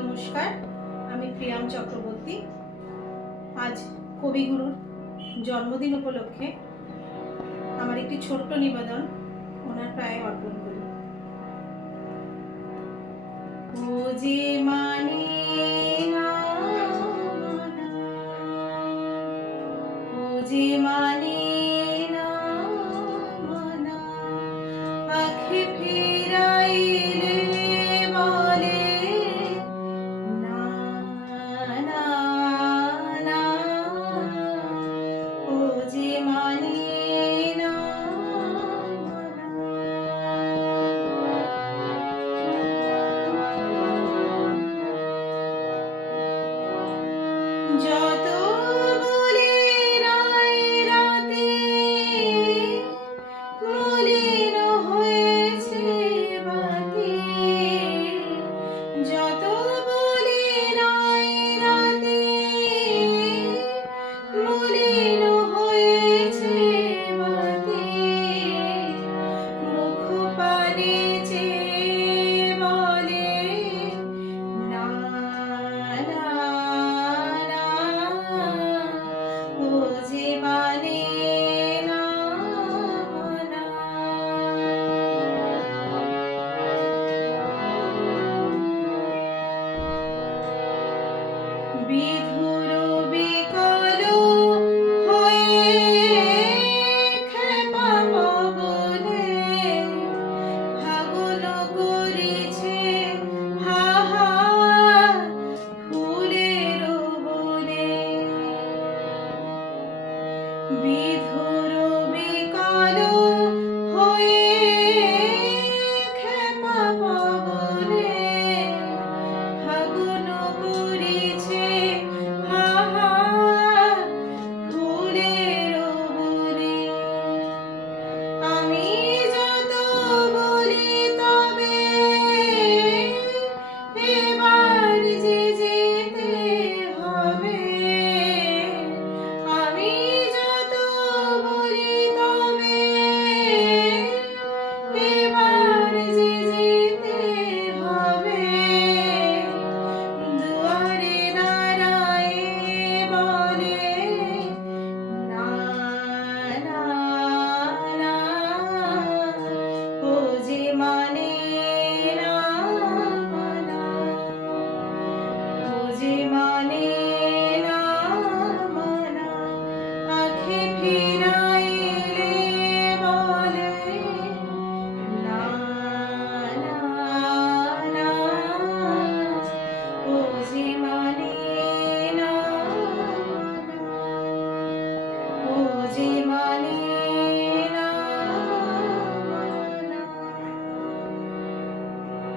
নমস্কার, আমি প্রিয়াম চক্রবর্তী। আজ কবিগুরুর জন্মদিন উপলক্ষে আমার একটি ছোট্ট নিবেদন ওনার প্রায় অর্পণ করি। মানে John. be জীবনে